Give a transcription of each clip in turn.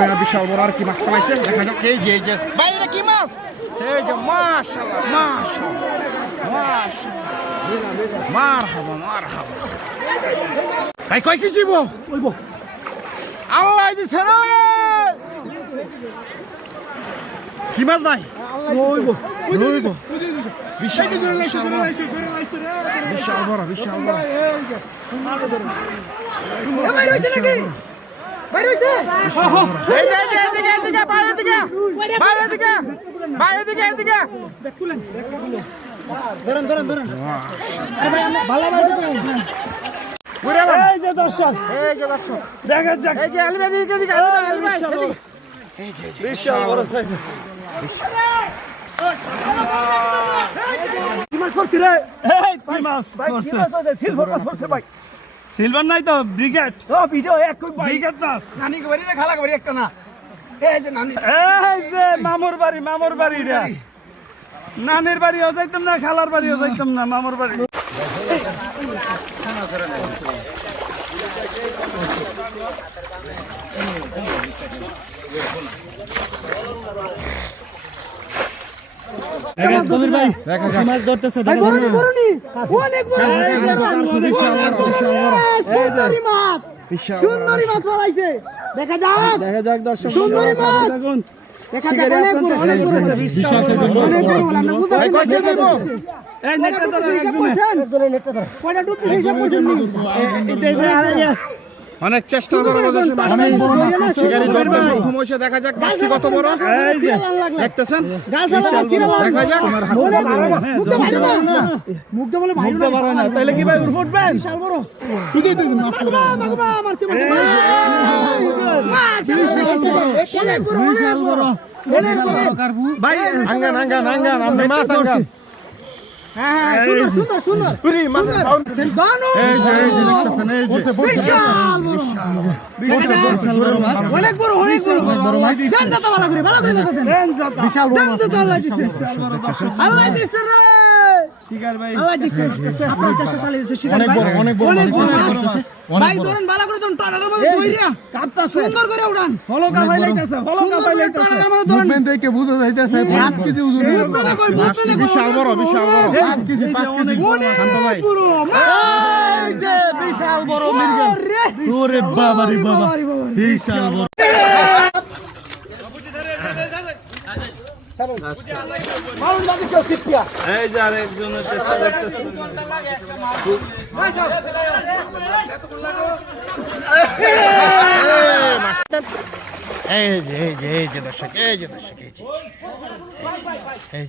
ভাইয়া বিশাল বড় আর কি মাছ পাইছে দেখা যাক এই যে এই যে ভাই এটা কি মাছ এই যে মাশাআল্লাহ মাশাআল্লাহ মাশাআল্লাহ মারহাবা মারহাবা ভাই কয় কেজি বো আল্লাহ দিছে রে কি মাছ ভাই রইব বিশাল বিশাল বড় বিশাল বড় বিশাল বড় এই যে, দর্শক এই দেখা যাক। এই যে আলিম এদিকে, এদিকে, আলিম ভাই, আলিম ভাই, এদিকে। বিশাল। বড় সাইজ। কি মাছ করছি রে? এই কি মাছ সিলভার ভাই। সিলভার নাই তো ব্রিগেড ও ভিডিও এক কই ব্রিগেড মাছ নানি কই বাড়ি না খালা কই বাড়ি একটা না এই যে নানি এই যে মামুর বাড়ি মামুর বাড়ি রে নানির বাড়িও যাইতাম না খালার বাড়িও যাইতাম না মামুর বাড়ি কবির ভাই দেখা যাক মাছ ধরতেছে ভাই বড়নি বড়নি অনেক বড় বিশাল বড় বিশাল বড় সুন্দরী মাছ পালাইছে দেখা যাক দেখা যাক দর্শক সুন্দরী মাছ। দেখা যাক অনেক বড় অনেক বড় অনেক বড় আমরা বুঝতে বো এই নেটটা ধরো হিসাব কয়টা ডুবতে হিসাব করছেন নি? এই- এই- এই- আরে, ইয়া। অনেক চেষ্টা করে বলেছে অনেক বড় না, শিকারি ধরতে ভাই। সক্ষম হয়েছে। দেখা যাক মাছটি কত বড়? এই যে। দেখতেছেন? দেখা যাক। বলে মুখটা বাইরে না। মুখটা বলে বাড়ায় না। তাইলে কি ভাই উঠ উঠবেন বিশাল বড়। তুই তুই মাগবা মাগবা মারতে মারতে অনেক বড় অনেক বড়। অনেক বড়। ভাই আঙ্গান আঙ্গান আঙ্গান আমরা মাছ আঙ্গান অনেক বড় অনেক বড়। বিশাল আল্লাহ রে। শিকার ভাই। আল্লাহ দিছে আপনার চেষ্টা চালিয়ে দিছে শিকার ভাই। অনেক বড় অনেক বড় ভাই ধরেন ভালো করে ধরেন টানার মধ্যে ধইরা কাঁপতাছে। সুন্দর করে উড়ান। ফলো কা পাইলাইতাছে ফলো কা সুন্দর করে পাইলাইতাছে টানার মধ্যে ধরেন। মুভমেন্ট দেখে বুঝা যাইতেছে 5 কেজি ওজন মুভমেন্টে কই মুভমেন্টে বিশাল বড় বিশাল বড় 5 কেজি 5 কেজি শান্ত ভাই। এই যে বিশাল বড় মির্গেল ওরে বাবা। রে বাবা বিশাল বড় এই যে আরেকজনের যে দর্শক এই যে দর্শক এই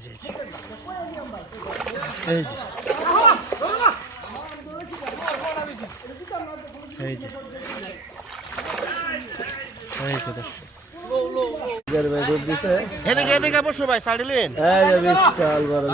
যে দর্শক এদিকে এদিকে বসো ভাই সাড়িলেন লেন হ্যাঁ বিশাল বড়